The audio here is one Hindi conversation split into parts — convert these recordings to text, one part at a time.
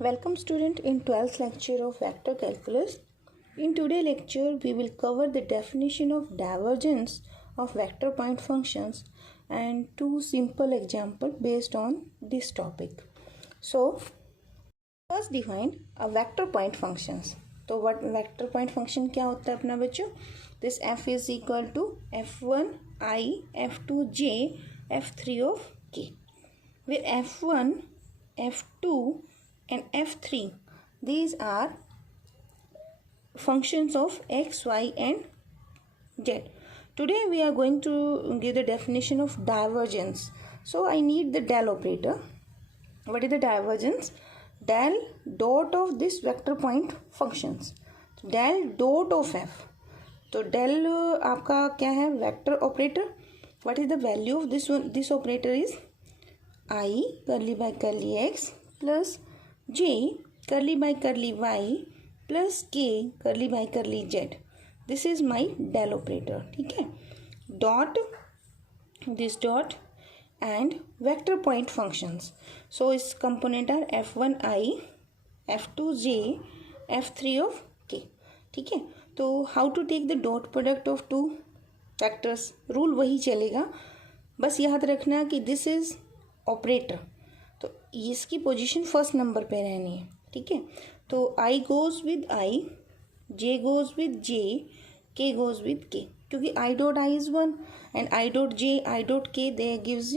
Welcome student in 12th lecture of vector calculus. In today's lecture we will cover the definition of divergence of vector point functions and two simple examples based on this topic. So first define a vector point functions. तो what vector point function क्या होता है अपना बच्चों? This f is equal to f1 I, f2 j, f3 of k. Where f1, f2 and f3, these are functions of x, y and z. Today we are going to give the definition of divergence. So I need the del operator. What is the divergence? Del dot of this vector point functions. Del dot of f. तो del आपका क्या है? Vector operator. What is the value of this one? This operator is I curly by curly x plus j curly by curly y plus k curly by curly z. This is my del operator. ठीक है? Dot, this dot and vector point functions. So its component are f1i, f2j, f3 of k. ठीक है? तो how to take the dot product of two vectors? Rule वही चलेगा, बस याद रखना कि this is operator. तो इसकी पोजीशन फर्स्ट नंबर पे रहनी है. ठीक है? तो i goes with i, j goes with j, k goes with k. क्योंकि i dot I is 1 and i dot j, i dot k there gives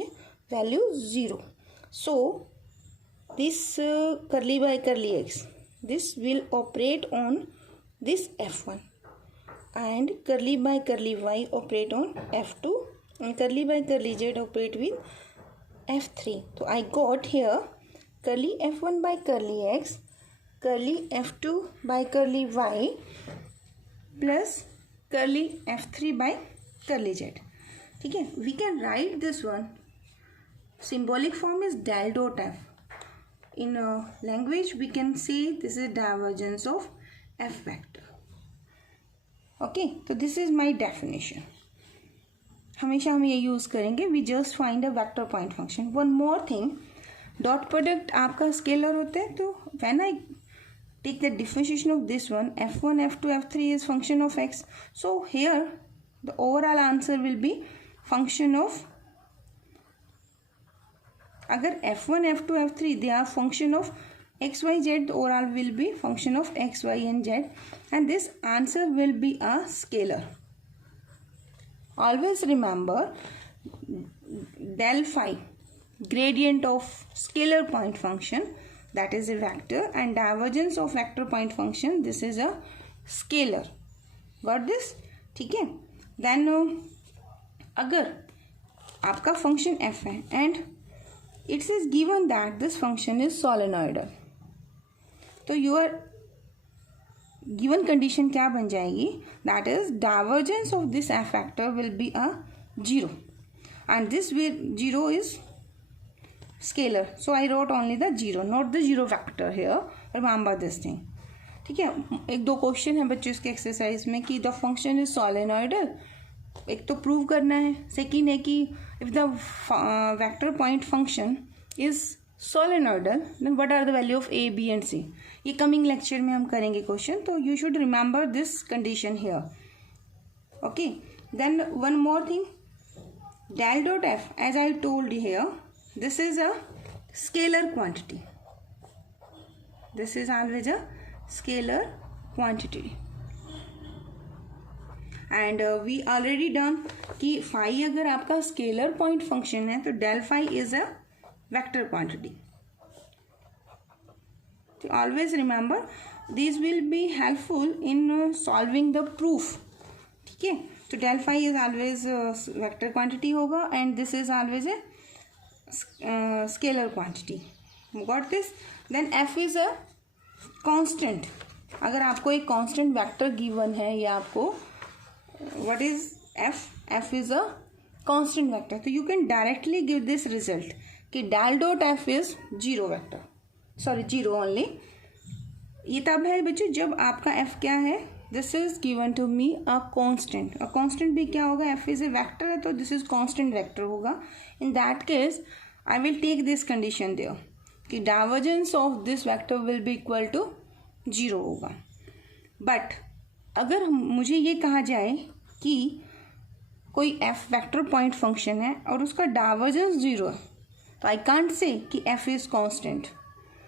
value 0. So this curly by curly x, this will operate on this f1 and curly by curly y operate on f2 and curly by curly z operate with f3. So I got here curly f1 by curly x, curly f2 by curly y plus curly f3 by curly z. ठीक है? We can write this one. Symbolic form is del dot f. In language we can say this is divergence of f vector. Okay, so this is my definition. हमेशा हम ये यूज़ करेंगे. We just find a vector point function. One more thing, dot product आपका स्केलर होता है. तो when I take the differentiation of this one, f1, f2, f3 is function of x. So here the overall answer will be function of, अगर f1, f2, f3 they are function of x, y, z, the overall will be function of x, y and z, and this answer will be a scalar. Always remember del phi, gradient of scalar point function, that is a vector, and divergence of vector point function, this is a scalar. Got this? ठीक है? Then अगर आपका function f है and it is given that this function is solenoidal, तो your given condition क्या बन जाएगी? That is divergence of this f factor will be a 0 and this 0 is scalar. So I wrote only the 0, not the 0 factor here. Remember this thing. ठीक है? एक दो क्वेश्चन है बच्चों इसके एक्सरसाइज में कि द फंक्शन इज सोलेनॉइडल. एक तो प्रूव करना है. सेकेंड है कि if the vector point function is solenoidal then what are the value of A, B and C. ये कमिंग लेक्चर में हम करेंगे क्वेश्चन. तो you should remember this condition here. Okay, then one more thing, del dot f, as I told you here, this is a scalar quantity. This is always a scalar quantity. And we already done कि phi अगर आपका scalar point function है तो del phi is a vector quantity. So always remember these will be helpful in solving the proof. ठीक है? तो del phi is always vector quantity होगा and this is always a scalar quantity. Got this? Then f is a constant. अगर आपको एक constant vector given है या आपको what is f? F is a constant vector. तो you can directly give this result कि del dot f is 0 vector. Sorry, 0 only. ये तब है बच्चों जब आपका f क्या है? This is given to me a constant. A constant भी क्या होगा? F is a vector है तो this is constant vector होगा. In that case I will take this condition there कि divergence of this vector will be equal to 0 होगा। बट अगर मुझे ये कहा जाए कि कोई एफ वेक्टर पॉइंट फंक्शन है और उसका डाइवर्जेंस 0 है, तो आई कांट से कि एफ इज़ कांस्टेंट,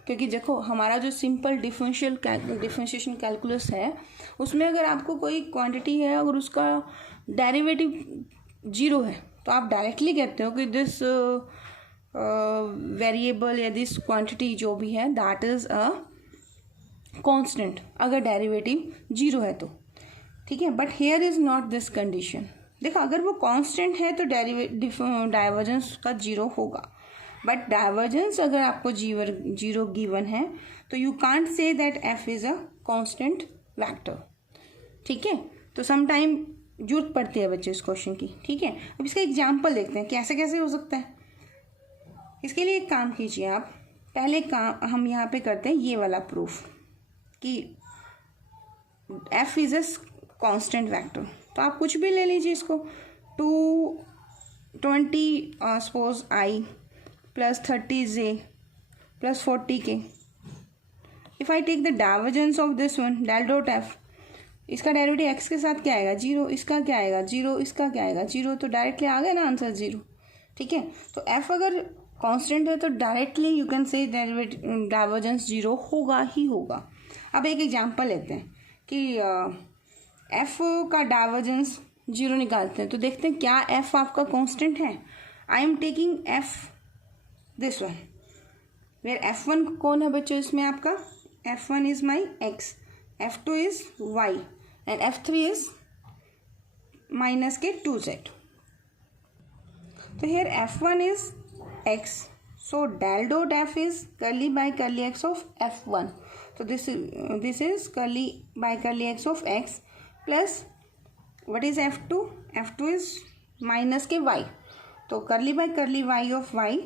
क्योंकि देखो हमारा जो सिंपल डिफरेंशिएशन कैलकुलस है उसमें अगर आपको कोई क्वांटिटी है अगर उसका डेरिवेटिव 0 है तो आप डायरेक्टली कहते हो कि दिस वेरिएबल या दिस क्वांटिटी जो भी है दैट इज़ अ कांस्टेंट, अगर डेरिवेटिव 0 है तो, ठीक है। But here is not this condition. देखो अगर वो कांस्टेंट है तो डाइवर्जेंस का 0 होगा, बट डाइवर्जेंस अगर आपको 0 गिवन है तो you can't say that F is a constant vector, ठीक है। तो सम टाइम जरूरत पड़ती है बच्चे इस क्वेश्चन की, ठीक है। अब इसका एग्जाम्पल देखते हैं कैसे कैसे हो सकता है। इसके लिए एक काम कीजिए आप, पहले काम हम यहाँ पे करते हैं ये वाला प्रूफ कि F is a constant vector. तो आप कुछ भी ले लीजिए इसको, 220 suppose I plus 30j plus 40k। If I take the divergence of this one del dot F, इसका डेरिवेटिव एक्स के साथ क्या आएगा 0, इसका क्या आएगा 0, इसका क्या आएगा 0, तो डायरेक्टली आ गया ना आंसर 0, ठीक है। तो एफ अगर कांस्टेंट है तो directly you can say divergence 0 होगा ही होगा। अब एक एग्जांपल लेते हैं कि एफ का डाइवर्जेंस 0 निकालते हैं, तो देखते हैं क्या एफ आपका कांस्टेंट है। I am taking F this one where f1 कौन है बच्चों इसमें आपका, f1 is my x, f2 is y and f3 is minus के 2z। तो here f1 is x, so del dot f is curly by curly x of f1, so this is curly by curly x of x plus what is f2, f2 is minus के y, तो curly by curly y of y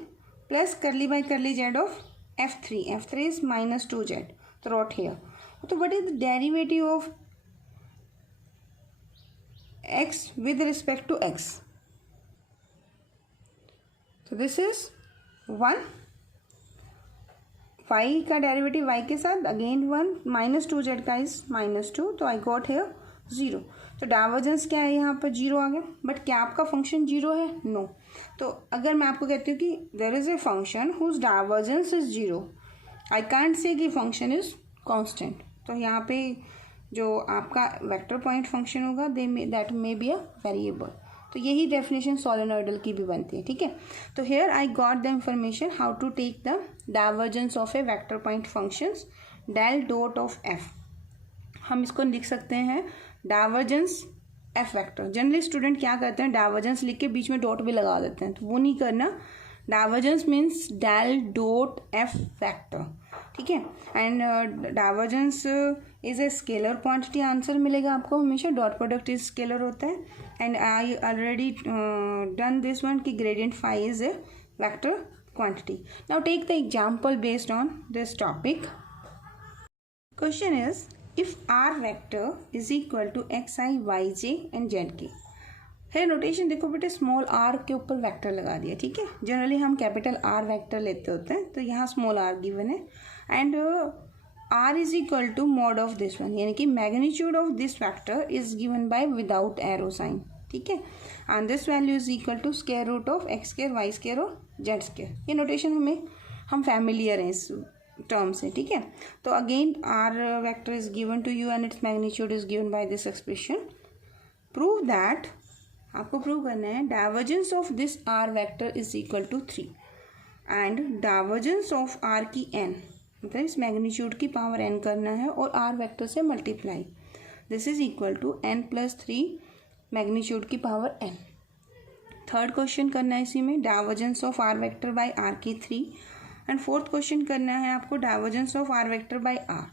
plus curly by curly z of f3, f3 is minus 2z, so wrote here. So what is the derivative of x with respect to x? तो दिस इज 1, y का डेरिवेटिव y के साथ अगेन 1, माइनस 2z का इज माइनस 2, तो आई गॉट हेयर 0। तो डाइवर्जेंस क्या है यहाँ पर 0 आ गया, बट क्या आपका फंक्शन 0 है, नो। तो अगर मैं आपको कहती हूँ कि there is a function whose divergence is 0, I can't say that function is constant, तो यहाँ पे जो आपका वेक्टर पॉइंट फंक्शन होगा that may be a variable. तो यही डेफिनेशन सोलेनॉइडल की भी बनती है, ठीक है। तो here I got the information how to take the divergence of a vector point functions del dot of F. हम इसको लिख सकते हैं divergence F vector. Generally student क्या करते हैं, डाइवर्जेंस लिख के बीच में डॉट भी लगा देते हैं, तो वो नहीं करना। Divergence means del dot F vector, ठीक है। And divergence is a scalar quantity, answer मिलेगा आपको हमेशा, डॉट प्रोडक्ट इज स्केलर होता है। And I already done this one कि gradient phi is a vector quantity. Now take the example based on this topic. Question is if R vector is equal to X I Y J and Z K. है नोटेशन देखो बेटे, स्मॉल आर के ऊपर वेक्टर लगा दिया, ठीक है। जनरली हम कैपिटल आर वेक्टर लेते होते हैं, तो यहाँ स्मॉल आर गिवन है and R is equal to mod of this one, यानी कि magnitude of this vector is given by without arrow sign, ठीक है। And this value is equal to square root of X square Y square और जेड स्क्वायर। ये नोटेशन हम फैमिलियर हैं इस टर्म से, ठीक है। तो again R vector is given to you and its magnitude is given bye this expression. Prove that, आपको प्रूव करना है divergence of this R vector is equal to 3 and divergence of R की n, मतलब इस मैग्नीट्यूड की पावर n करना है और आर वेक्टर से multiply, this is equal to n plus 3 magnitude की पावर n। थर्ड क्वेश्चन करना है इसी में divergence of are vector by R की 3 एंड फोर्थ क्वेश्चन करना है आपको divergence of are vector by R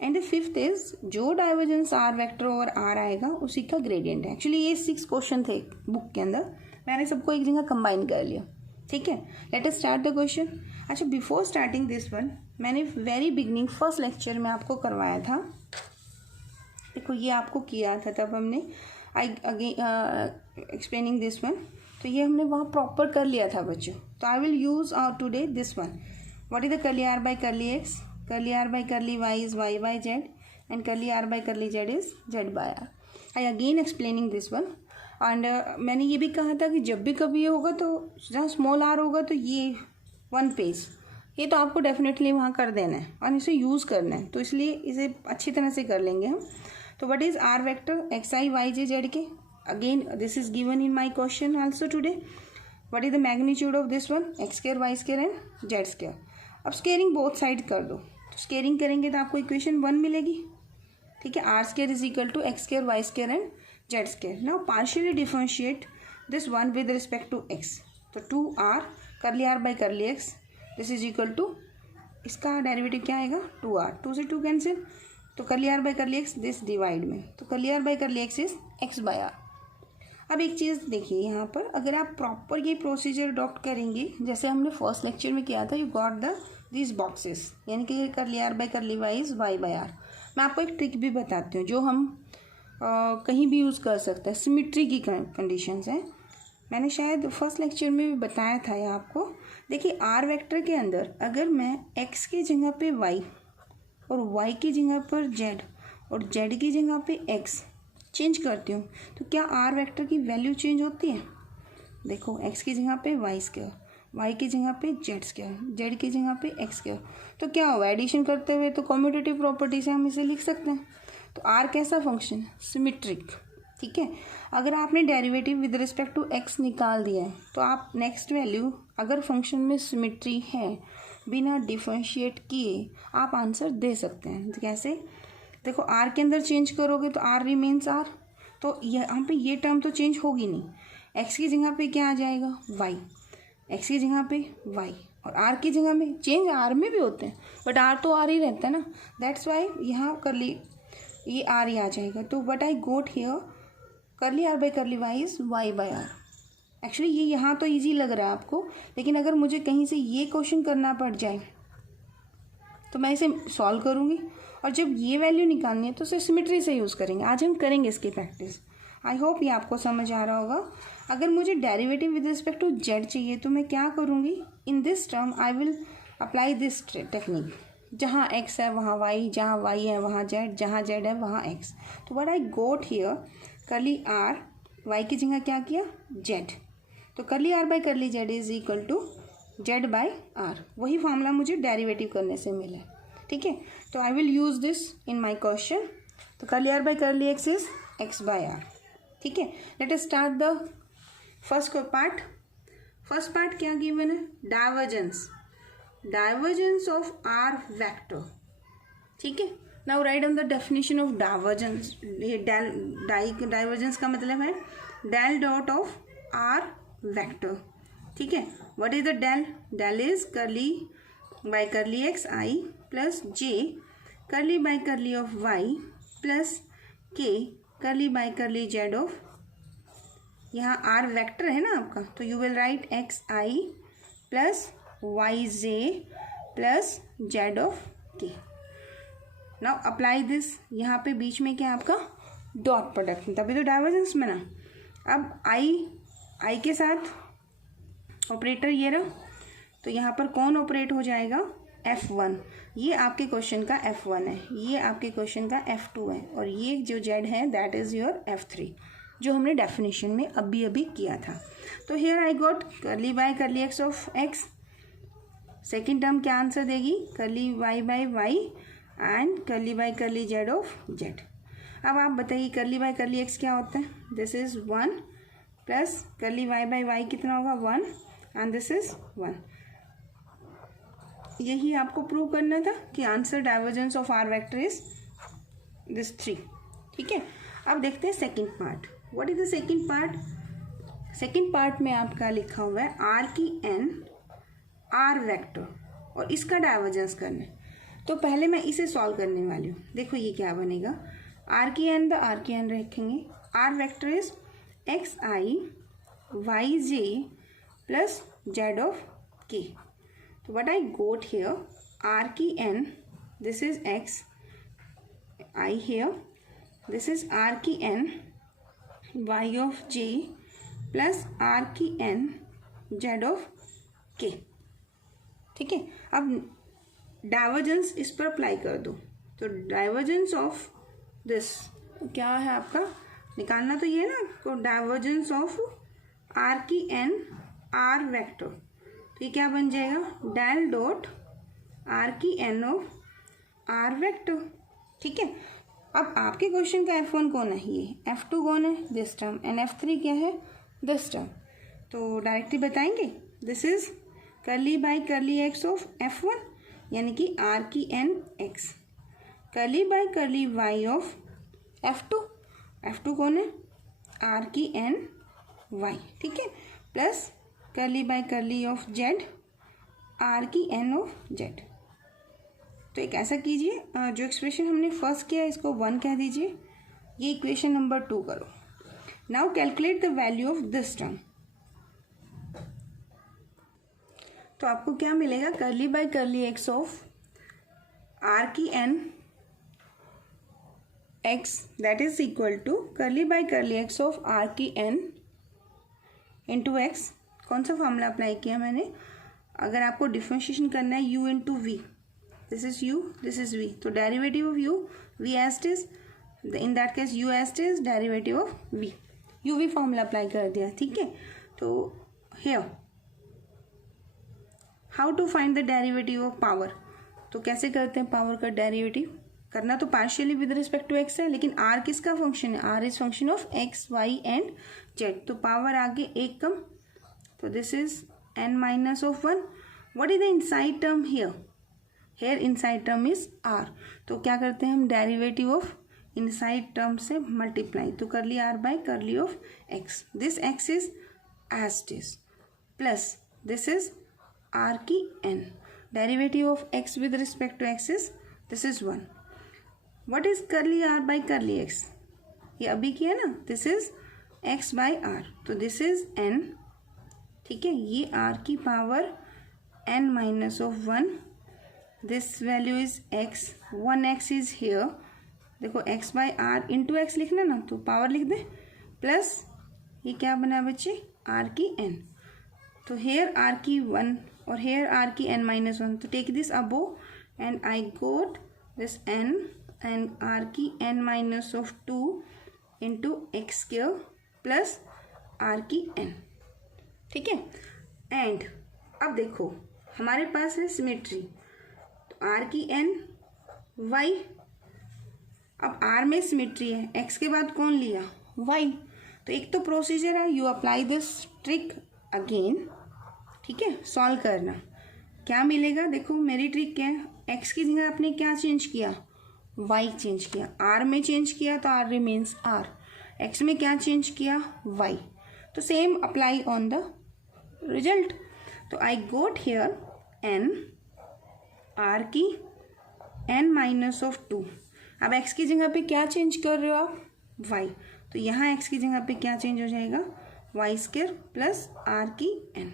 and the fifth is जो डाइवर्जेंस आर वेक्टर और आर आएगा उसी का ग्रेडियंट है। एक्चुअली ये 6 क्वेश्चन थे बुक के अंदर, मैंने सबको एक जगह कंबाइन कर लिया, ठीक है। Let us start the question. अच्छा, बिफोर स्टार्टिंग दिस वन मैंने वेरी बिगनिंग फर्स्ट लेक्चर में आपको करवाया था, देखो ये आपको किया था तब हमने I again explaining this one, तो ये हमने वहाँ प्रॉपर कर लिया था बच्चों। तो I will use today this one What is the curly r by curly x? Curly r by curly y is y by z, and curly r by curly z is z by r. I again explaining this one. And मैंने ये भी कहा था कि जब भी कभी ये होगा तो जहाँ स्मॉल r होगा तो ये वन पेज, ये तो आपको डेफिनेटली वहाँ कर देना है और इसे यूज़ करना है, तो इसलिए इसे अच्छी तरह से कर लेंगे हम. तो what is are vector X I Y J Z K? Again this is given in my question also today. What is the magnitude of this one? X square Y square and Z square. अब स्केयरिंग बोथ साइड कर दो, तो स्केयरिंग करेंगे तो आपको इक्वेशन 1 मिलेगी. ठीक है, R square is equal to X square Y square and Z square. Now partially differentiate this one with respect to X. तो 2r curly r by curly X this is equal to, इसका डेरिवेटिव क्या आएगा? 2r. 2 से 2 कैंसिल, तो curly r by curly X this divide में, तो curly r by curly X is x by r. अब एक चीज़ देखिए यहाँ पर, अगर आप प्रॉपर ये प्रोसीजर अडॉप्ट करेंगे जैसे हमने फर्स्ट लेक्चर में किया था, यू गॉट दिस बॉक्सेस, यानी कि करली r बाई करली y is y by r. मैं आपको एक ट्रिक भी बताती हूँ जो हम कहीं भी यूज़ कर सकते हैं. सिमिट्री की कंडीशंस हैं, मैंने शायद फर्स्ट लेक्चर में भी बताया था ये आपको. देखिए आर वेक्टर के अंदर अगर मैं x की जगह पे y और y की जगह पर z और z की जगह पे x चेंज करती हूँ तो क्या आर वेक्टर की वैल्यू चेंज होती है? देखो x की जगह पे y स्क्वायर, y की जगह पे z स्क्वायर, z की जगह पे x स्क्वायर, तो क्या होगा? एडिशन करते हुए तो कम्यूटेटिव प्रॉपर्टी से हम इसे लिख सकते हैं. तो r कैसा फंक्शन है? सिमेट्रिक. ठीक है, अगर आपने derivative with respect to x निकाल दिया है तो आप नेक्स्ट वैल्यू, अगर फंक्शन में सिमेट्री है, बिना डिफरेंशिएट किए आप आंसर दे सकते हैं. कैसे? देखो r के अंदर चेंज करोगे तो r रिमेन्स r, तो यहाँ पे ये टर्म तो चेंज होगी नहीं. x की जगह पे क्या आ जाएगा? y. x की जगह पे y, और r की जगह में चेंज r में भी होते हैं बट r तो r ही रहता है ना. दैट्स वाई यहाँ करली ये r ही आ जाएगा. तो व्हाट आई गोट हियर, करली r बाई करली y is y by r. Actually ये यहाँ तो इजी लग रहा है आपको, लेकिन अगर मुझे कहीं से ये क्वेश्चन करना पड़ जाए तो मैं इसे सॉल्व करूँगी, और जब ये वैल्यू निकालनी है तो उसे सिमेट्री से यूज़ करेंगे. आज हम करेंगे इसकी प्रैक्टिस. आई होप ये आपको समझ आ रहा होगा. अगर मुझे derivative with respect to Z चाहिए तो मैं क्या करूँगी? In this term I will apply this technique. जहाँ x है वहाँ y, जहाँ y है वहाँ z, जहाँ z है वहाँ x. तो व्हाट आई गोट हियर, करली r, y की जगह क्या किया? z. तो curly r by curly z is equal to z by r. वही फॉर्मूला मुझे डेरिवेटिव करने से मिला है. ठीक है, तो I will use this in my question. तो curly r by curly X is x by r. ठीक है, let us start the first part. First part क्या गिवन है? Divergence. Divergence of are vector. ठीक है, now write on the definition of divergence. ये डाइवर्जेंस का मतलब है del dot of are vector. ठीक है, what is the del? Del is curly by curly X I plus J curly by curly of Y plus के curly by curly Z of, यहाँ आर वेक्टर है ना आपका, तो you will write X I plus Y J plus Z of K. Now apply this. यहाँ पे बीच में क्या आपका? डॉट प्रोडक्ट, तभी तो डाइवर्जेंस में ना. अब आई के साथ ऑपरेटर ये रहा, तो यहाँ पर कौन ऑपरेट हो जाएगा? F1. ये आपके क्वेश्चन का F1 है, ये आपके क्वेश्चन का F2 है, और ये जो Z है दैट इज़ योर F3, जो हमने डेफिनेशन में अभी किया था. तो here I got curly by curly x of X. Second term क्या आंसर देगी? Curly Y by Y and curly by curly Z of Z. अब आप बताइए करली बाई करली एक्स क्या होता है? This is 1 plus curly Y by Y कितना होगा? 1 एंड दिस इज़ 1. यही आपको प्रूव करना था कि answer divergence of are vector is this 3. ठीक है, अब देखते हैं second part. What is the second part? सेकंड पार्ट में आपका लिखा हुआ है आर की एन आर वेक्टर, और इसका डाइवर्जेंस करना है. तो पहले मैं इसे सॉल्व करने वाली हूँ. देखो ये क्या बनेगा? आर की एन रखेंगे. R vector is X I Y J plus Z of K. So what I got here, r की n, this is x I here, this is r की n y of j plus r की n z of k. ठीक है, अब डाइवर्जेंस इस पर अप्लाई कर दो, तो डाइवर्जेंस ऑफ दिस क्या है आपका, निकालना तो ये है ना, तो डाइवर्जेंस ऑफ आर की एन आर वेक्टर, तो ये क्या बन जाएगा, डेल डॉट आर की एन ऑफ आर वेक्टर। ठीक है, अब आपके क्वेश्चन का F1 कौन है, ये F2 कौन है, दिस टर्म, एंड F3 क्या है, दिस टर्म। तो डायरेक्टली बताएंगे, this is curly by curly x of F1 यानी कि आर की N X, curly by curly Y of F2, F2 कौन है, आर की एन वाई। ठीक है, plus curly by curly of Z, R की एन ऑफ जेड। तो एक ऐसा कीजिए, जो एक्सप्रेशन हमने फर्स्ट किया इसको 1 कह दीजिए, ये इक्वेशन नंबर 2 करो। Now calculate the value of this term. तो आपको क्या मिलेगा, curly by curly x of R की N X that is equal to curly by curly x of R की एन इंटू एक्स। कौन सा फॉर्मूला अप्लाई किया मैंने, अगर आपको डिफरेंशिएशन करना है u into V, this is u, this is v, तो derivative of u v as it is, in that case u as it is derivative of v, u v formula apply कर दिया। ठीक है, तो here how to find the derivative of power, तो कैसे करते हैं पावर का डेरिवेटिव, करना तो partially with respect to X है, लेकिन आर किसका फंक्शन है, R is function of X Y and Z, तो पावर आगे एक कम, तो this is n minus of 1। What is the inside term here, here inside term is r, तो क्या करते हैं हम, डेरिवेटिव ऑफ इनसाइड टर्म से मल्टीप्लाई, तो curly r by curly of x, this x is as it is, plus this is r की n, derivative of x with respect to x is, this is 1। What is curly r by curly x, ये अभी किया ना, this is x by r, तो दिस इज n। ठीक है, ये r की power n minus of 1, this value is x, 1x is here, देखो x by r into X लिखना ना, तो पावर लिख दे, प्लस ये क्या बना बच्चे, r की n, तो हेयर r की 1 और हेयर r की n माइनस 1, तो take this above and I got this n and r की n minus of 2 into X square plus r की n। ठीक है, एंड अब देखो हमारे पास है सिमेट्री, तो r की n y, अब r में सिमेट्री है, x के बाद कौन लिया, y, तो एक तो प्रोसीजर है, you apply this trick again. ठीक है, सॉल्व करना, क्या मिलेगा, देखो मेरी ट्रिक क्या है, x की जगह आपने क्या चेंज किया, y चेंज किया, r में चेंज किया तो r रिमेन्स r, x में क्या चेंज किया, y, तो same apply on the result, तो आई गोट हियर n, r की n माइनस ऑफ 2, अब x की जगह पे क्या चेंज कर रहे हो आप, y, तो यहाँ x की जगह पे क्या चेंज हो जाएगा, y स्क्वायर प्लस r की n,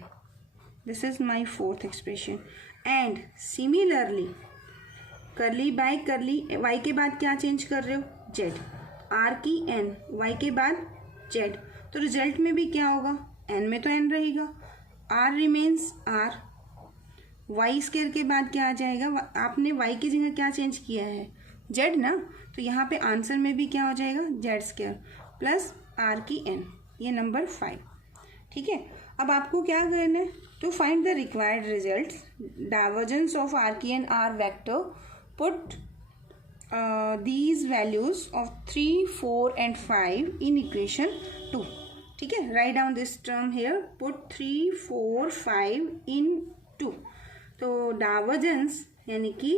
this is my fourth expression. And similarly करली बाय करली, y के बाद क्या चेंज कर रहे हो, z, r की n, y के बाद z, तो रिजल्ट में भी क्या होगा, n में तो n रहेगा, r remains r, y square के बाद क्या आ जाएगा, आपने y की जगह क्या चेंज किया है, z ना, तो यहाँ पे आंसर में भी क्या हो जाएगा, z स्क्वायर प्लस r की n, ये नंबर 5। ठीक है, अब आपको क्या करना है, to find the required result, divergence of r की n r vector, put these values of 3, 4 and 5 in equation 2. ठीक है, write down this term here, put 3, 4, 5 in 2, तो डाइवर्जेंस यानी कि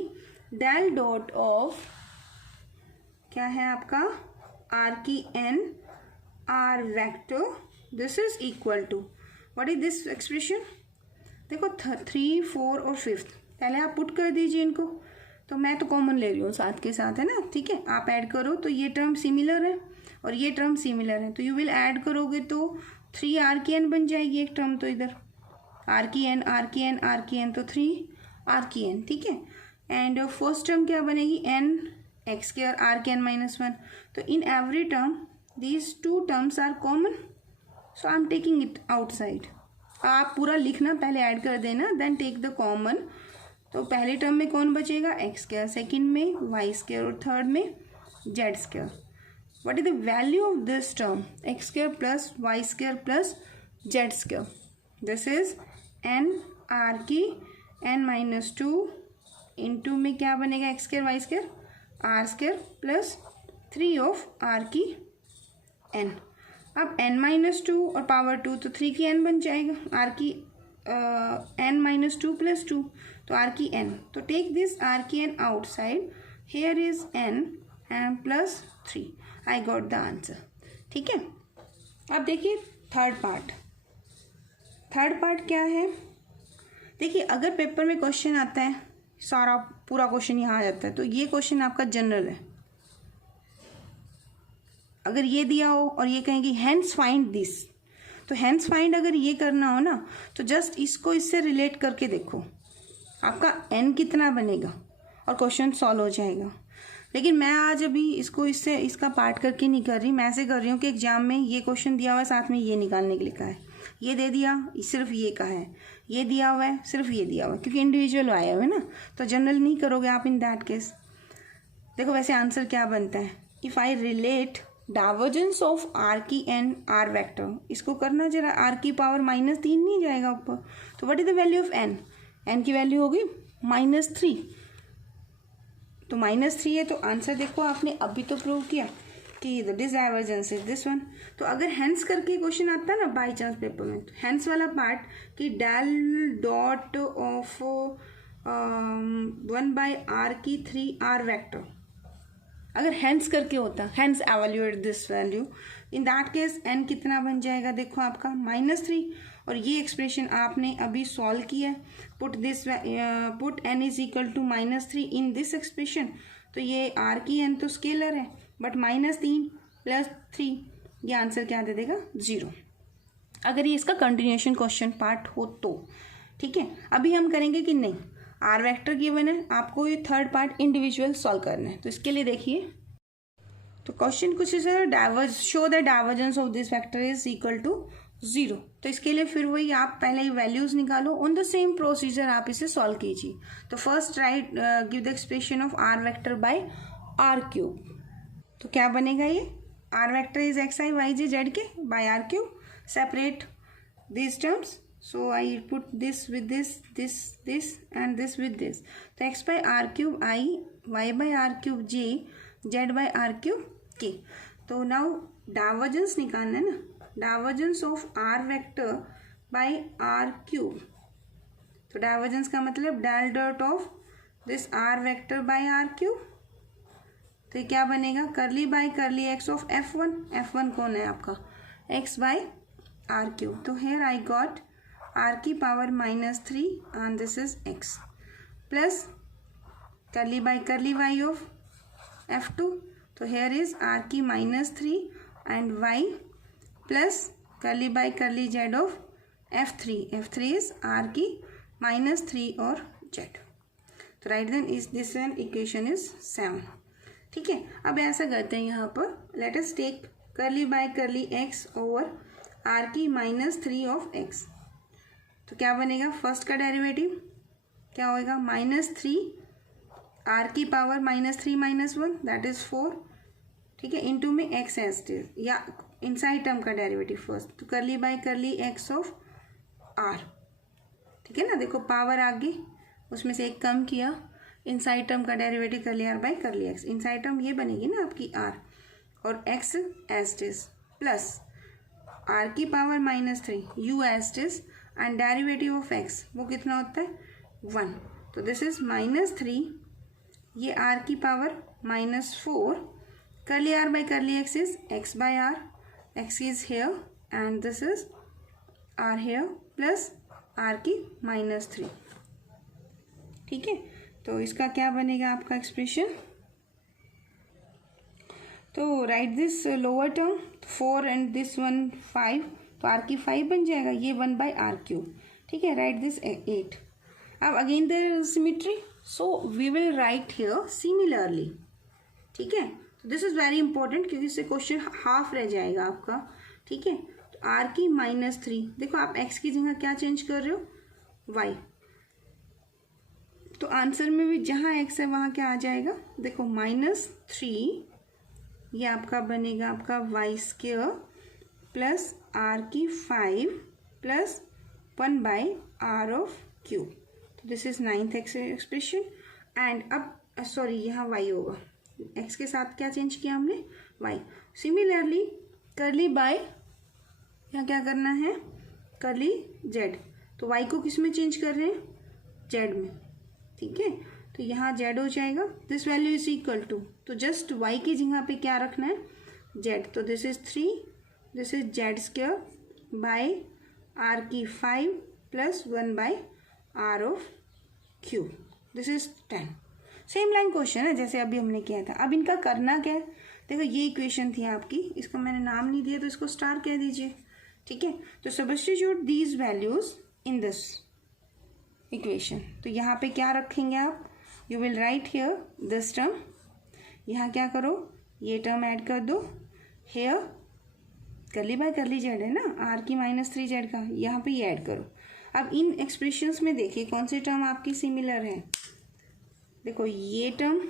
डेल डॉट ऑफ क्या है आपका, r की n r vector, this is equal to, what is this expression, देखो 3, 4 और 5, पहले आप पुट कर दीजिए इनको, तो मैं तो कॉमन ले रही हूँ साथ के साथ, है ना। ठीक है, आप ऐड करो तो ये टर्म सिमिलर है और ये टर्म सिमिलर है, तो यू विल ऐड करोगे तो 3 आर की एन बन जाएगी एक टर्म, तो इधर आर की एन आर की एन आर की एन, तो 3 आर की एन। ठीक है, एंड फर्स्ट टर्म क्या बनेगी, एन एक्स स्क्वायर आर की एन माइनस 1, तो in every term these 2 terms are common, so I am taking it outside, आप पूरा लिखना, पहले ऐड कर देना, देन टेक द कॉमन। तो पहले टर्म में कौन बचेगा, एक्स स्क्वायर, सेकेंड में वाई स्क्वायर और थर्ड में Z square. What is the value of this term, X square plus Y square plus Z square, this is N R की एन माइनस 2 इंटू में क्या बनेगा, x square Y square R square plus 3 of R की एन। अब n माइनस 2 और पावर 2 तो 3 की n बन जाएगा, आर की n माइनस 2 प्लस 2 तो आर की n। तो टेक दिस आर की n outside, here is n and plus 3, I got the answer. ठीक है, अब देखिए थर्ड पार्ट। थर्ड पार्ट क्या है, देखिए अगर पेपर में क्वेश्चन आता है, सारा पूरा क्वेश्चन यहाँ आ जाता है, तो ये क्वेश्चन आपका जनरल है। अगर ये दिया हो और ये कहेंगे हैंस फाइंड दिस, तो हैंस फाइंड अगर ये करना हो ना, तो जस्ट इसको इससे रिलेट करके देखो, आपका n कितना बनेगा और क्वेश्चन सॉल्व हो जाएगा। लेकिन मैं आज अभी इसको इससे इसका पार्ट करके नहीं कर रही, मैं ऐसे कर रही हूँ कि एग्जाम में ये क्वेश्चन दिया हुआ है, साथ में ये निकालने के लिए कहा है, ये दे दिया सिर्फ ये का है, ये दिया हुआ है सिर्फ ये दिया हुआ है, क्योंकि इंडिविजुअल आया हुआ है ना, तो जनरल नहीं करोगे आप इन दैट केस। देखो वैसे आंसर क्या बनता है, if I relate divergence of R की एन आर वेक्टर, इसको करना जरा, आर की पावर -3 नहीं जाएगा ऊपर, तो what is the value of N, N की वैल्यू होगी -3, तो -3 है, तो आंसर देखो आपने अभी तो प्रूव किया कि the this divergence is this one. तो अगर हैंस करके क्वेश्चन आता है ना बाई चांस पेपर में, तो हैंस वाला पार्ट कि डेल डॉट ऑफ 1/r की 3r वेक्टर, अगर हैंस करके होता, hence evaluate this value, in that case n कितना बन जाएगा, देखो आपका -3, और ये एक्सप्रेशन आपने अभी सॉल्व किया, put n is equal to -3 in this expression, तो ये r की n तो स्केलर है, बट -3 + 3 ये आंसर क्या दे देगा, 0, अगर ये इसका कंटिन्यूएशन क्वेश्चन पार्ट हो तो। ठीक है, अभी हम करेंगे कि नहीं, आर वेक्टर गिवन है, आपको ये थर्ड पार्ट इंडिविजुअल सॉल्व करना है। तो इसके लिए देखिए, तो क्वेश्चन कुछ इस show the divergence of this vector is equal to 0, तो इसके लिए फिर वही आप पहले ही वैल्यूज निकालो, ऑन द सेम प्रोसीजर आप इसे सॉल्व कीजिए। तो first write give the expression of are vector by are cube, तो क्या बनेगा, ये R vector is X I Y J Z K by are cube, separate these terms, so I put this with this, this and this with this, तो x by r cube I, y by r cube j, z by r cube k। तो now डाइवर्जेंस निकालना है ना, divergence of r vector by r cube, तो डाइवर्जेंस का मतलब del dot of this r vector by r cube, तो ये क्या बनेगा, करली by curly x of f1 कौन है आपका, x बाय आर क्यूब, तो हेयर आई गॉट आर की power -3 and this is x, plus curly by curly y of f2, तो हेयर इज आर की -3 and y, plus curly by curly z of f3 is R की -3 और z। तो right then is this one equation is 7। ठीक है, अब ऐसा करते हैं, यहाँ पर let us take curly by curly x over are की -3 ऑफ x, तो क्या बनेगा, फर्स्ट का डेरिवेटिव क्या होएगा, -3 आर की पावर -3 - 1 दैट इज 4, ठीक है, इनटू में x एज इट इज, या इनसाइड टर्म का डेरिवेटिव फर्स्ट, तो करली by curly x of r, ठीक है ना, देखो पावर आगे उसमें से एक कम किया, इनसाइड टर्म का derivative curly r by curly x, inside term ये बनेगी ना आपकी r, और x as it is, plus r की power -3 u as it is, and derivative of x वो कितना होता है, 1, तो दिस इज -3, ये r की power -4, curly r by curly x is x by r, x is here and this is r here, plus r की -3। ठीक है, तो इसका क्या बनेगा आपका एक्सप्रेशन, तो write this lower term 4 and this one 5, तो आर की 5 बन जाएगा, ये 1 बाय आर क्यूब। ठीक है, राइट दिस 8। अब again there symmetry, so we will write here similarly. ठीक है, तो दिस इज वेरी इंपॉर्टेंट, क्योंकि इससे क्वेश्चन हाफ रह जाएगा आपका। ठीक है, तो आर की -3, देखो आप x की जगह क्या चेंज कर रहे हो, y, तो आंसर में भी जहाँ x है वहाँ क्या आ जाएगा, देखो -3, ये आपका बनेगा आपका y² प्लस आर की 5 प्लस 1/r⁴, तो this is 9th expression. And अब सॉरी यहाँ y होगा, x के साथ क्या चेंज किया हमने, y। सिमिलरली करली बाय, यहाँ क्या करना है, करली z, तो y को किस में चेंज कर रहे हैं, z में, ठीक है, तो यहाँ z हो जाएगा, this value is equal to, तो जस्ट y की जगह पे क्या रखना है, z, तो this is 3, this is z² by r की 5 plus 1/r⁴, this is 10। Same line question है जैसे अभी हमने किया था। अब इनका करना क्या है, देखो ये इक्वेशन थी आपकी, इसको मैंने नाम नहीं दिया तो इसको स्टार कह दीजिए, ठीक है। तो substitute these values in this equation, तो यहाँ पे क्या रखेंगे आप, you will write here this term, यहाँ क्या करो, ये टर्म ऐड कर दो, हेयर करली बाय करली जेड है ना, आर की -3z का, यहाँ पे ये ऐड करो। अब इन एक्सप्रेशंस में देखिए कौन सी टर्म आपकी सिमिलर है, देखो ये टर्म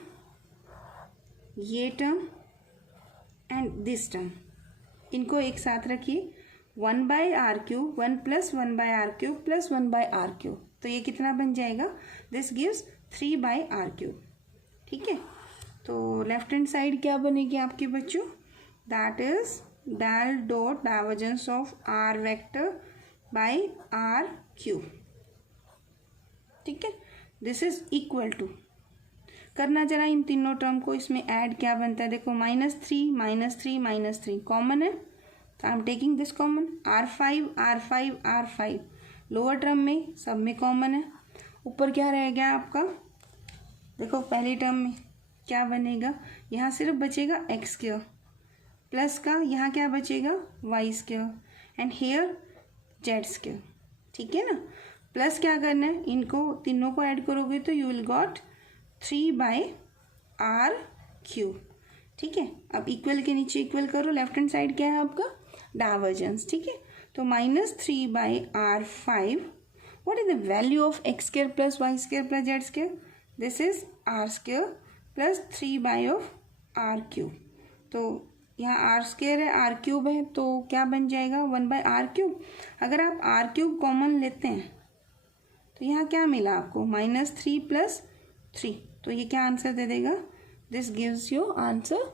एंड दिस टर्म, इनको एक साथ रखिए, 1/r³ 1 plus 1/r³ plus 1/r³, तो ये कितना बन जाएगा, दिस गिव्स 3/r³, ठीक है। तो लेफ्ट हैंड साइड क्या बनेगी आपके बच्चों, that is del dot divergence of r vector by r³, ठीक है, दिस इज इक्वल टू, करना जरा इन तीनों टर्म को, इसमें ऐड क्या बनता है, देखो -3 -3 -3 कॉमन है, तो I am taking this common, r5 lower term में सब में कॉमन है, ऊपर क्या रह गया आपका, देखो पहली टर्म में क्या बनेगा, यहाँ सिर्फ बचेगा x² प्लस का, यहाँ क्या बचेगा y² एंड हेयर z², ठीक है ना, प्लस क्या करना है, इनको तीनों को ऐड करोगे तो यू विल गॉट 3/r³, ठीक है। अब इक्वल के नीचे इक्वल करो, लेफ्ट हैंड साइड क्या है आपका, डाइवर्जेंस, ठीक है, तो -3/r5, what is the value of x² plus y² plus z², this is r² plus 3/r³, तो यहाँ r² है r³ है, तो क्या बन जाएगा 1/r³, अगर आप r³ कॉमन लेते हैं तो यहाँ क्या मिला आपको, -3 प्लस 3, तो ये क्या आंसर दे देगा, दिस गिव्स यू आंसर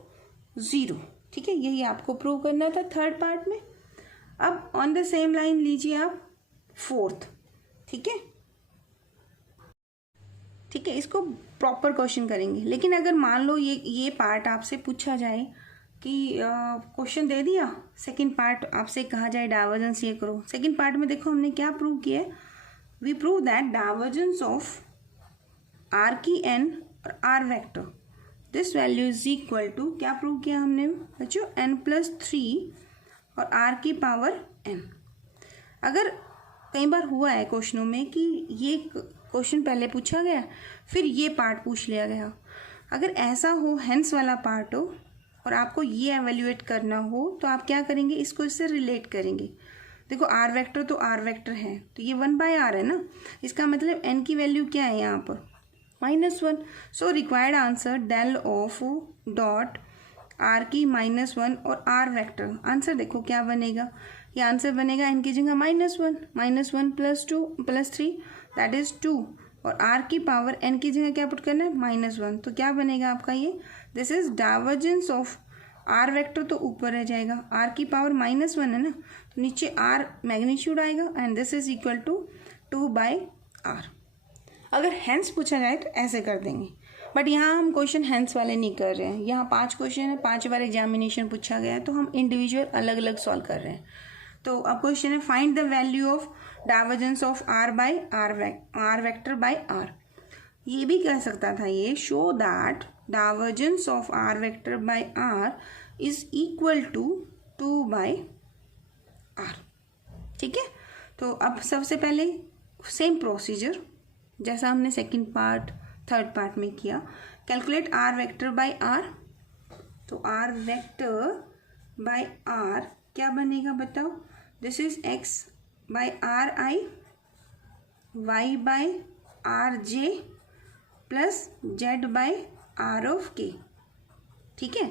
0, ठीक है। यही आपको प्रूव करना था थर्ड पार्ट में। अब ऑन द सेम लाइन लीजिए आप फोर्थ, ठीक है, ठीक है, इसको प्रॉपर क्वेश्चन करेंगे। लेकिन अगर मान लो ये पार्ट आपसे पूछा जाए कि क्वेश्चन दे दिया, सेकंड पार्ट आपसे कहा जाए डाइवर्जेंस ये करो, सेकंड पार्ट में देखो हमने क्या प्रूव किया है, we prove that divergence of r की n और r vector, this value is equal to, क्या प्रूव किया हमने बच्चों, n+3 और r की पावर n। अगर कई बार हुआ है क्वेश्चनों में कि ये क्वेश्चन पहले पूछा गया फिर ये पार्ट पूछ लिया गया, अगर ऐसा हो, हेंस वाला पार्ट हो और आपको ये एवेल्यूएट करना हो, तो आप क्या करेंगे, इसको इससे रिलेट करेंगे। देखो r वेक्टर तो r वेक्टर है, तो ये 1/r है ना, इसका मतलब n की वैल्यू क्या है यहाँ पर, -1, so required answer del of dot r की -1 और r वेक्टर, आंसर देखो क्या बनेगा, ये आंसर बनेगा n की जगह -1 प्लस 2 प्लस 3 दैट इज 2, और r की पावर n की जगह क्या पुट करना है, -1, तो क्या बनेगा आपका ये, this is divergence of r vector, तो ऊपर रह जाएगा, r की पावर -1 है ना, तो नीचे r मैग्नीट्यूड आएगा and this is equal to 2/r। अगर हेंस पूछा जाए तो ऐसे कर देंगे, बट यहाँ हम क्वेश्चन हेंस वाले नहीं कर रहे हैं, यहाँ 5 क्वेश्चन है, 5 बार एग्जामिनेशन पूछा गया है, तो हम इंडिविजुअल अलग अलग सॉल्व कर रहे हैं। तो अब क्वेश्चन है find the value of divergence of r vector by r, ये भी कह सकता था ये, show that divergence of r vector by r is equal to 2/r, ठीक है। तो अब सबसे पहले सेम प्रोसीजर जैसा हमने सेकंड पार्ट थर्ड पार्ट में किया, calculate r vector by r, तो r वेक्टर बाय r क्या बनेगा बताओ, this is x by R I, y by R J plus z by R of K. ठीक है,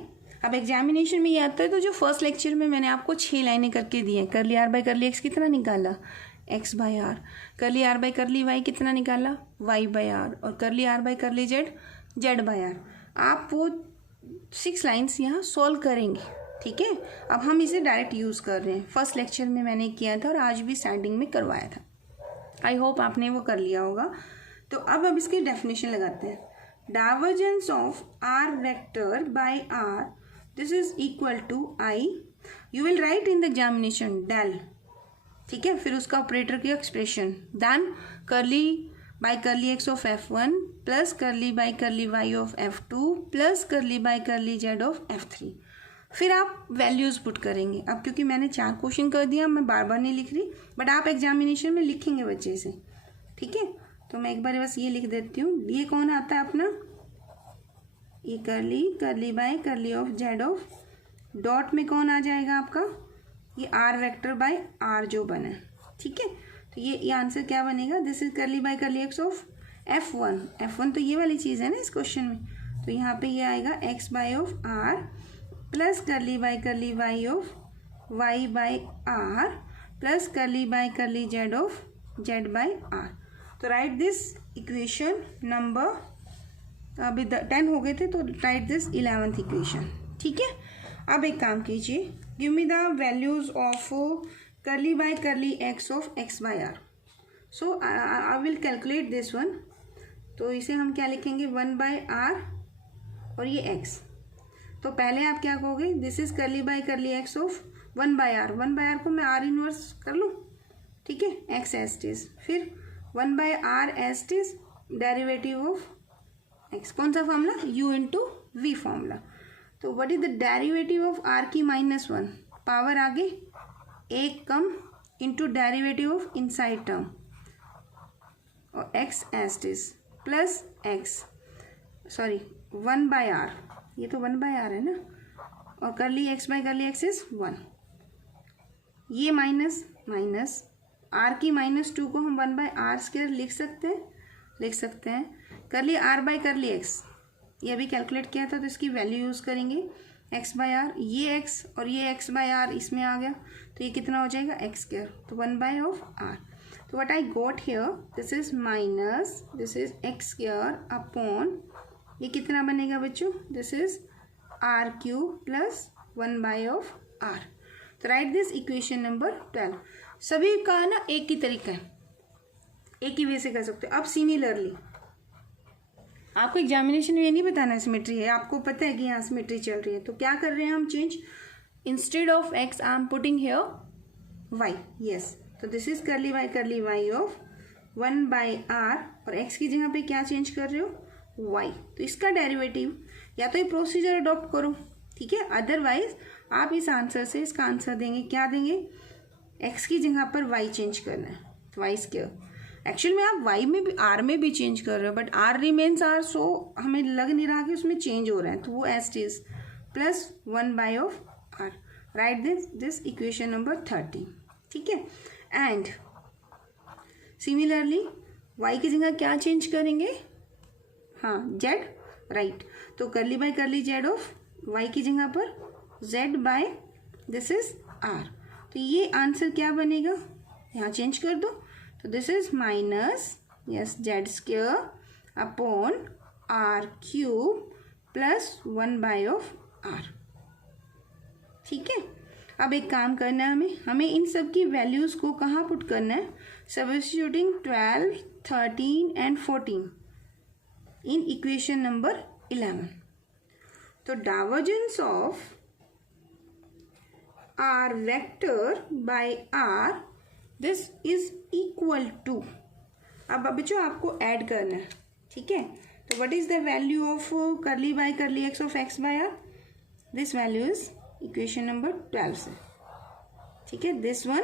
अब एग्जामिनेशन में ये आता है तो जो फर्स्ट लेक्चर में मैंने आपको 6 लाइनें करके दी हैं। करली आर बाय करली एक्स कितना निकाला, x by R. Curly R by curly y कितना निकाला, y बाय आर। और curly R by curly z by R. आप वो 6 लाइन्स यहाँ सॉल्व करेंगे। ठीक है, अब हम इसे डायरेक्ट यूज़ कर रहे हैं। फर्स्ट लेक्चर में मैंने किया था और आज भी स्टार्टिंग में करवाया था। आई होप आपने वो कर लिया होगा। तो अब इसकी डेफिनेशन लगाते हैं। Divergence of are vector by are, this is equal to I, you will write in the examination del. ठीक है, फिर उसका ऑपरेटर की expression, then curly by curly x of F1 plus curly by curly y of F2 plus curly by curly z of F3। फिर आप वैल्यूज़ पुट करेंगे। अब क्योंकि मैंने 4 क्वेश्चन कर दिया, मैं बार बार नहीं लिख रही, बट आप एग्जामिनेशन में लिखेंगे बच्चे से। ठीक है, तो मैं एक बार बस ये लिख देती हूँ। ये कौन आता है अपना, ये करली by curly of z of, dot में कौन आ जाएगा आपका, ये आर वेक्टर बाय आर जो बना है। ठीक है, तो ये आंसर क्या बनेगा, this is curly by curly x of F1 तो ये वाली चीज़ है ना इस क्वेश्चन में। तो यहाँ पे ये आएगा x by of r plus curly by curly y of y by r plus curly by curly z of z by are. तो राइट दिस इक्वेशन नंबर, अभी 10 हो गए थे तो राइट दिस 11th इक्वेशन। ठीक है, अब एक काम कीजिए, give me the values of curly by curly x of x by r. So I will calculate this one. तो इसे हम क्या लिखेंगे, 1 बाय आर और ये x। तो पहले आप क्या कहोगे, this is curly by curly x of 1 by r. 1 by r को मैं आर इनवर्स कर लूँ। ठीक है, x एस टीज, फिर 1 बाय आर एस टीज, डेरिवेटिव ऑफ x, कौन सा फॉर्मूला, u इंटू वी फॉर्मूला। तो what is the derivative of r की -1, पावर आगे एक कम into derivative of inside term और x एस टीज plus x, sorry 1 by are, ये तो 1 बाय आर है ना, और करली x bye curly x is 1। ये माइनस माइनस r की -2 को हम 1 बाय आर स्क्वायर लिख सकते हैं। करली r बाय करली x, ये अभी कैलकुलेट किया था तो इसकी वैल्यू यूज़ करेंगे, x बाय आर, ये x और ये x बाय आर इसमें आ गया तो ये कितना हो जाएगा x स्क्वायर, तो 1 बाय ऑफ r। तो what I got here, this is minus, this is x square upon, ये कितना बनेगा बच्चों, this is r cube plus 1 by of r। तो राइट दिस इक्वेशन नंबर 12। सभी का ना एक ही तरीका है, एक ही वे से कर सकते हो। अब सिमिलरली आपको एग्जामिनेशन में ये नहीं बताना सिमेट्री है, आपको पता है कि यहाँ सिमेट्री चल रही है, तो क्या कर रहे हैं हम change, instead of x I am putting here y। Yes, तो this is curly by y of 1 by r और x की जगह पे क्या चेंज कर रहे हो, y। तो इसका डेरिवेटिव या तो ये प्रोसीजर अडॉप्ट करो, ठीक है, अदरवाइज आप इस आंसर से इसका आंसर देंगे, क्या देंगे, x की जगह पर y चेंज करना है, तो y स्क्वायर। एक्चुअल में आप y में भी r में भी चेंज कर रहे हो, बट r रिमेन्स r, सो हमें लग नहीं रहा कि उसमें चेंज हो रहा है, तो वो एस टीज plus 1 by of r। Write this equation number 13। ठीक है, एंड सिमिलरली y की जगह क्या चेंज करेंगे, हाँ z, राइट। तो करली by curly z of y की जगह पर z by this is r। तो ये आंसर क्या बनेगा, यहाँ चेंज कर दो, तो this is minus, yes, z square upon r cube plus 1 by of r. ठीक है, अब एक काम करना है हमें इन सब की वैल्यूज़ को कहाँ पुट करना है, substituting 12, 13 and 14 in equation number 11। तो divergence of are vector by are, this is equal to, अब बच्चों आपको ऐड करना है, ठीक है। तो what is the value of curly by curly x of x by are, this value is equation number 12 से, ठीक है, दिस वन।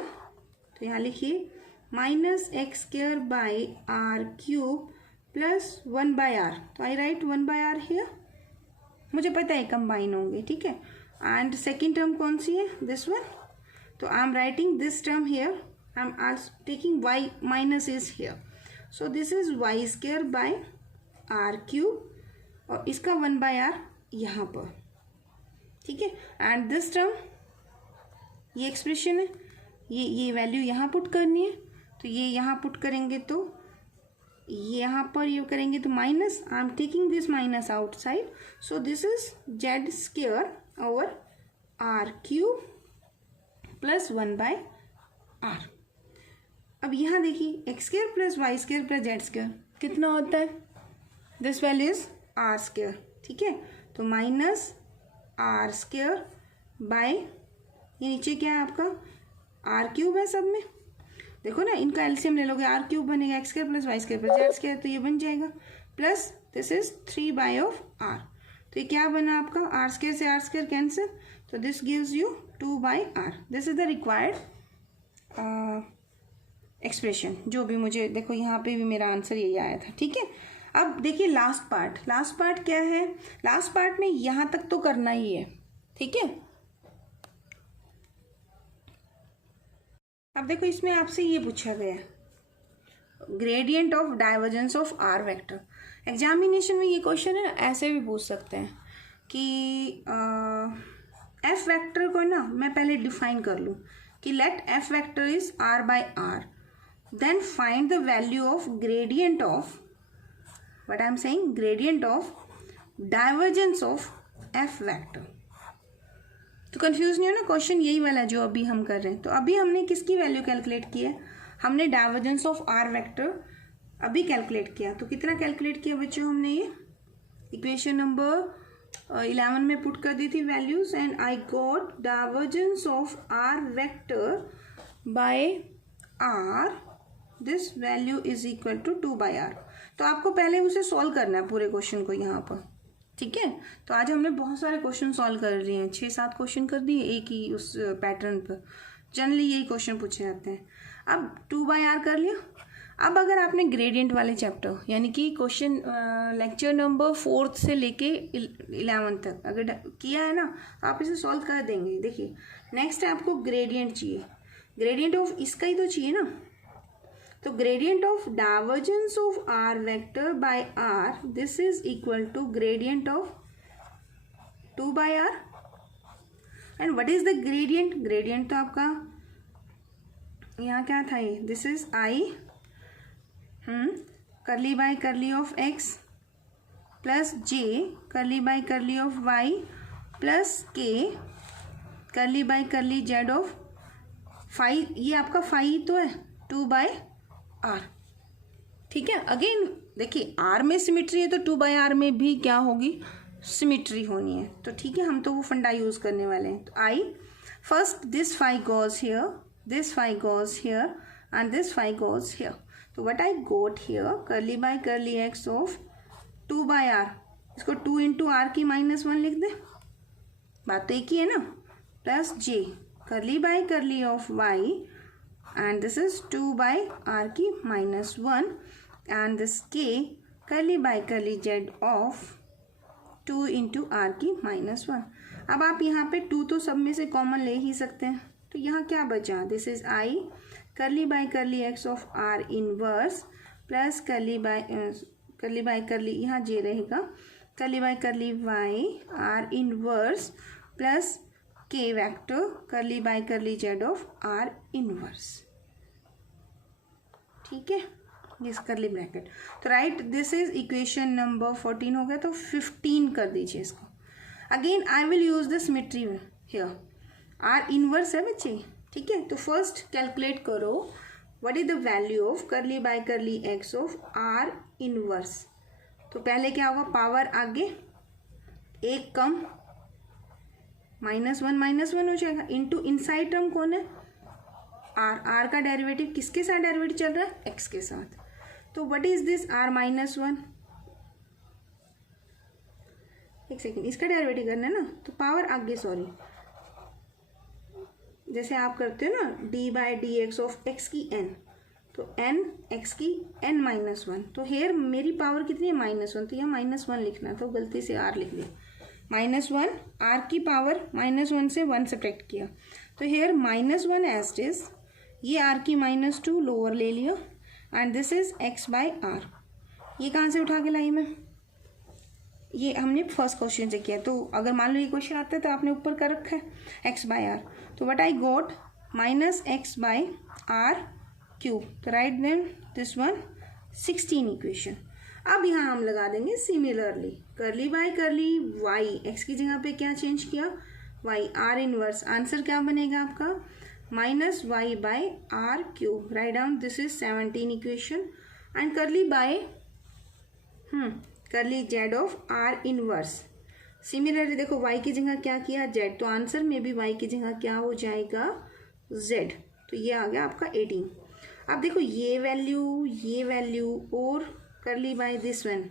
तो यहाँ लिखिए minus x square by are cube plus 1 by are, तो आई राइट 1 बाय आर हियर, मुझे पता है कंबाइन होंगे, ठीक है। एंड सेकेंड टर्म कौन सी है, दिस वन, तो I am writing this term here, I am also taking y minus is here, so this is y square by are cube, और इसका 1/r यहाँ पर, ठीक है। एंड दिस टर्म, ये एक्सप्रेशन है, ये वैल्यू यहाँ पुट करनी है, तो ये यहाँ पुट करेंगे तो ये यहाँ पर ये करेंगे तो minus, I am taking this minus outside, so this is z square over r cube plus 1/r। अब यहाँ देखिए x square plus Y square plus Z square कितना होता है, this value is r square, ठीक है। तो माइनस आर स्क्वायर बाय, ये नीचे क्या है आपका आर क्यूब है सब में, देखो ना इनका एलसीएम ले लोगे, आर क्यूब बनेगा x square plus Y square plus Z square, तो ये बन जाएगा plus this is 3 of r, तो ये क्या बना आपका आर स्क्वायर से आर स्क्वायर कैंसिल, तो this gives you 2/r। This is the required expression, जो भी मुझे देखो यहाँ पे भी मेरा आंसर यही आया था, ठीक है। अब देखिए लास्ट पार्ट, लास्ट पार्ट क्या है, लास्ट पार्ट में यहाँ तक तो करना ही है, ठीक है। अब देखो इसमें आपसे ये पूछा गया है gradient of divergence of are vector. Examination में ये क्वेश्चन है ना ऐसे भी पूछ सकते हैं कि एफ वेक्टर को ना मैं पहले डिफाइन कर लूँ कि let F vector is r by r, then find the value of gradient of, what I am saying, gradient of divergence of f vector। तो कंफ्यूज नहीं हो ना, क्वेश्चन यही वाला जो अभी हम कर रहे हैं। तो अभी हमने किसकी वैल्यू कैलकुलेट की है, हमने डाइवर्जेंस ऑफ आर वेक्टर अभी कैलकुलेट किया। तो कितना कैलकुलेट किया बच्चों हमने, ये इक्वेशन नंबर 11 में पुट कर दी थी values, and I got divergence of are vector by are, this value is equal to 2/r। तो आपको पहले उसे सॉल्व करना है पूरे क्वेश्चन को यहाँ पर, ठीक है। तो आज हमने बहुत सारे क्वेश्चन सॉल्व कर लिए हैं, 6-7 क्वेश्चन कर दिए एक ही उस पैटर्न पर, जनरली यही क्वेश्चन पूछे जाते हैं। अब 2/r कर लिया। अब अगर आपने ग्रेडियंट वाले चैप्टर यानी कि क्वेश्चन लेक्चर नंबर 4 से लेके 11 तक अगर किया है ना, तो आप इसे सॉल्व कर देंगे। देखिए नेक्स्ट है आपको ग्रेडियंट चाहिए, ग्रेडियंट ऑफ इसका ही तो चाहिए ना, तो gradient of divergence of are vector by are, this is equal to gradient of 2/r। And what is the gradient, gradient तो आपका यहाँ क्या था, ये दिस इज आई करली by curly of x plus J curly by curly of y plus k curly by curly Z of phi, ये आपका फाई तो है 2/r, ठीक है। अगेन देखिए r में सिमिट्री है तो 2/r में भी क्या होगी, सिमिट्री होनी है। तो ठीक है, हम तो वो फंडा यूज करने वाले हैं। तो I first this phi goes here, this phi goes here and this phi goes here. तो what I got here, curly by curly x of 2/r, इसको 2 इंटू आर की -1 लिख दे, बात तो एक ही है ना, plus J curly by curly of y and this is 2/r की -1 and this k curly by curly z of 2 into r की -1। अब आप यहाँ पे 2 तो सब में से कॉमन ले ही सकते हैं, तो यहाँ क्या बचा, this is i curly by curly x of r inverse plus curly by curly यहाँ j रहेगा, curly by curly y r inverse plus k vector करली by curly Z of r inverse, ठीक है, दिस करली ब्रैकेट। तो write this is equation number 14 हो गया, तो 15 कर दीजिए इसको। Again I will use the symmetry here, r inverse है बच्चे, ठीक है। तो फर्स्ट कैलकुलेट करो what is the value of curly by curly x of r inverse. तो पहले क्या होगा, पावर आगे एक कम -1 हो जाएगा, इंटू इनसाइड टर्म कौन है, r का डेरिवेटिव किसके साथ डेरिवेटिव चल रहा है, x के साथ। तो व्हाट इज दिस r -1, एक सेकेंड इसका डेरिवेटिव करना है ना, तो पावर आगे, सॉरी जैसे आप करते हो ना d/dx ऑफ x की n, तो n x की n-1, तो हेयर मेरी पावर कितनी है -1, तो यहाँ -1 लिखना, तो गलती से r लिख दिया, -1 r की पावर -1 से 1 सब्ट्रैक्ट किया, तो हेयर -1 एज इट इज, ये आर की -2 लोअर ले लिया and this is x by are. ये कहाँ से उठा के लाई मैं, ये हमने फर्स्ट क्वेश्चन से किया। तो अगर मान लो ये क्वेश्चन आता है तो आपने ऊपर कर रखा है x बाय आर, तो what I got -x by are cube. तो right then this one 16 equation. अब यहाँ हम लगा देंगे सिमिलरली करली बाय करली y, x की जगह पे क्या चेंज किया y, r इनवर्स। आंसर क्या बनेगा आपका -y by are cube. Write down this is 17 equation and curly by curly z of r inverse. Similarly देखो y की जगह क्या किया z, तो आंसर में भी y की जगह क्या हो जाएगा z। तो ये आ गया आपका 18। अब देखो ये वैल्यू और करली बाय दिस वन,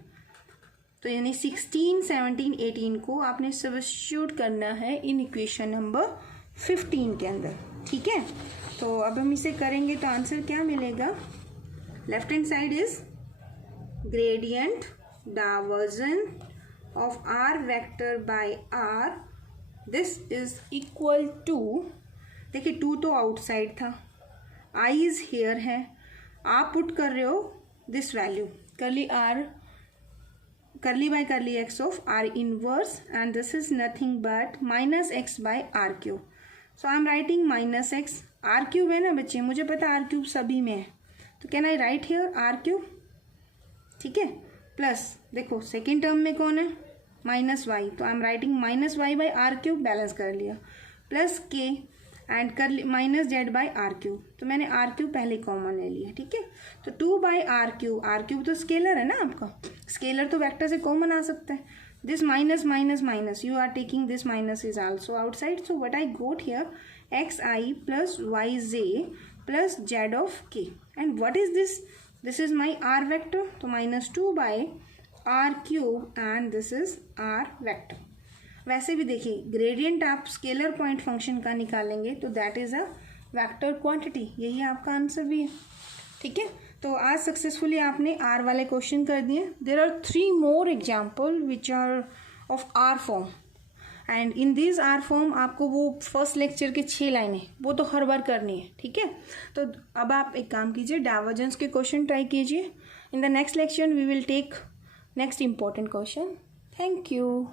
तो यानी 16, 17, 18 को आपने सब्स्टिट्यूट करना है इन इक्वेशन नंबर 15 के अंदर। ठीक है, तो अब हम इसे करेंगे तो आंसर क्या मिलेगा, left hand side is gradient divergence of are vector by are, this is equal to, देखिए 2 तो आउटसाइड था, आई इज हियर है, आप पुट कर रहे हो this value curly by curly x of r inverse and this is nothing but -x by r cube. So I am writing -x, r cube है ना बच्चे, मुझे पता है r क्यूब सभी में है, तो can I right here r cube. ठीक है, प्लस देखो सेकेंड टर्म में कौन है -y, तो I am writing -y by r क्यूब, बैलेंस कर लिया, प्लस k एंड कर -z बाय आर क्यूब, तो मैंने आर क्यूब पहले कॉमन ले लिया। ठीक है, तो 2 बाय आर क्यूब तो स्केलर है ना आपका, स्केलर तो वेक्टर से कॉमन आ सकता है। This minus you are taking this minus is also outside, so what I got here xi plus yj plus z of k and what is this is my r vector, तो -2 by are cube and this is are vector. वैसे भी देखिए ग्रेडियंट आप स्केलर पॉइंट फंक्शन का निकालेंगे तो that is a vector quantity, यही आपका आंसर भी है। ठीक है, तो आज सक्सेसफुली आपने आर वाले क्वेश्चन कर दिए। There are 3 more example which are of r form and in this r form आपको वो फर्स्ट लेक्चर के 6 लाइनें वो तो हर बार करनी है। ठीक है, तो अब आप एक काम कीजिए, डाइवर्जेंस के क्वेश्चन ट्राई कीजिए। In the next lecture we will take next important question. Thank you.